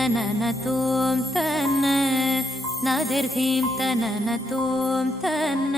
തനന തോം തന നാദർ ധീം തനന തോം തന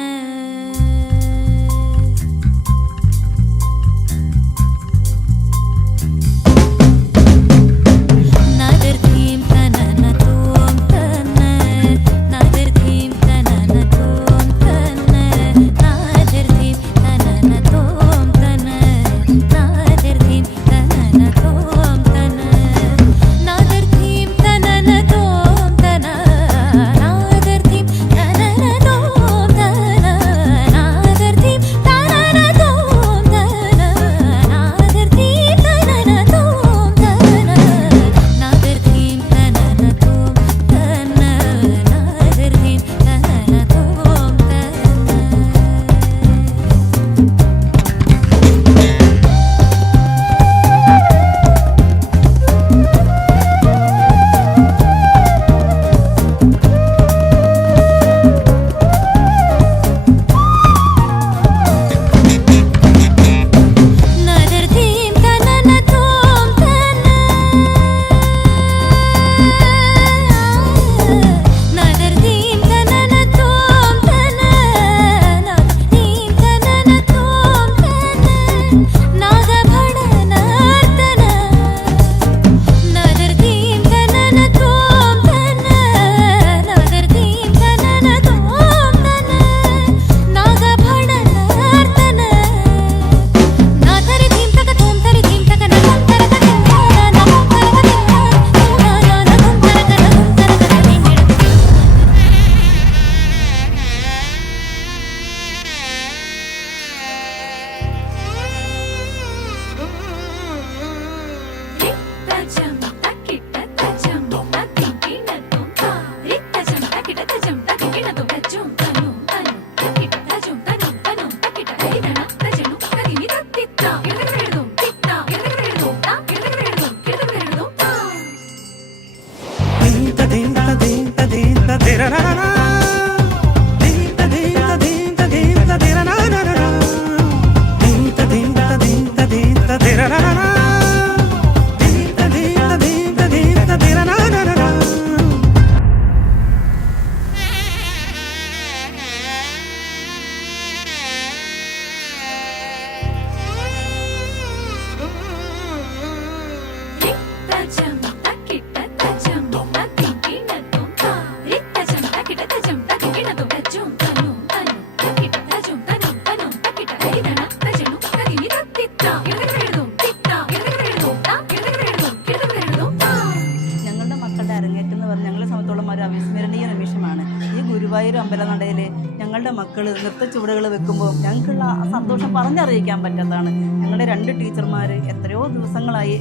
ഗുരുവായൂർ അമ്പലനടയിൽ ഞങ്ങളുടെ മക്കൾ നൃത്ത ചുവടുകൾ വെക്കുമ്പോൾ ഞങ്ങൾക്കുള്ള സന്തോഷം പറഞ്ഞറിയിക്കാൻ പറ്റാത്തതാണ്. ഞങ്ങളുടെ 2 ടീച്ചർമാർ എത്രയോ ദിവസങ്ങളായി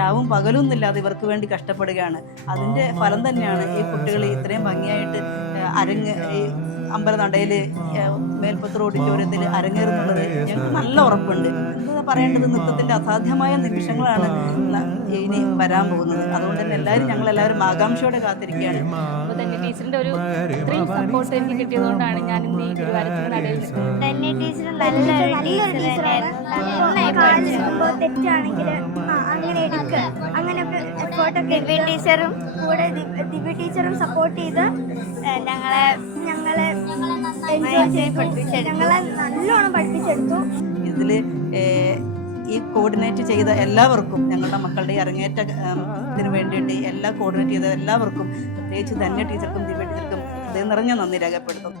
രാവും പകലും ഇല്ലാതെ ഇവർക്ക് വേണ്ടി കഷ്ടപ്പെടുകയാണ്. അതിൻ്റെ ഫലം തന്നെയാണ് ഈ കുട്ടികൾ ഇത്രയും ഭംഗിയായിട്ട് ഈ അമ്പലനടയിൽ മേൽപ്പത്തൂർ ഓഡിറ്റോറിയത്തിൽ അരങ്ങേറുന്നുള്ളത് ഞങ്ങൾക്ക് നല്ല ഉറപ്പുണ്ട്. എന്താ പറയേണ്ടത്, നൃത്തത്തിൻ്റെ അസാധ്യമായ നിമിഷങ്ങളാണ് ഇനി വരാൻ പോകുന്നത്. അതുകൊണ്ട് തന്നെ ഞങ്ങളെല്ലാവരും ആകാംക്ഷയോടെ കാത്തിരിക്കുകയാണ്. അപ്പോൾ തന്നെ ടീച്ചറിൻ്റെ ഒരു ഇത്രയും സപ്പോർട്ട് എനിക്ക് കിട്ടിയതുകൊണ്ടാണ് ഞാൻ ഇന്ന് ഈ ഗുരുവായൂരത്തിന് നടയിൽ തെറ്റാണെങ്കിൽ അങ്ങനെ എടുക്കുക, അങ്ങനെയൊക്കെ എഫേർട്ടൊക്കെ ടീച്ചറും കൂടെ ദിവ്യ ടീച്ചറും സപ്പോർട്ട് ചെയ്ത് ഞങ്ങളെ ഞങ്ങളെ നല്ലോണം പഠിപ്പിച്ചെടുത്തു. ഇതിൽ ഈ കോർഡിനേറ്റ് ചെയ്ത എല്ലാവർക്കും, ഞങ്ങളുടെ മക്കളുടെ അരങ്ങേറ്റത്തിന് വേണ്ടിയിട്ട് കോർഡിനേറ്റ് ചെയ്ത എല്ലാവർക്കും, പ്രത്യേകിച്ച് ധന്യ ടീച്ചർക്കും ദിവ്യ ടീച്ചർക്കും ഹൃദയം നിറഞ്ഞ നന്ദി രേഖപ്പെടുത്തുന്നു.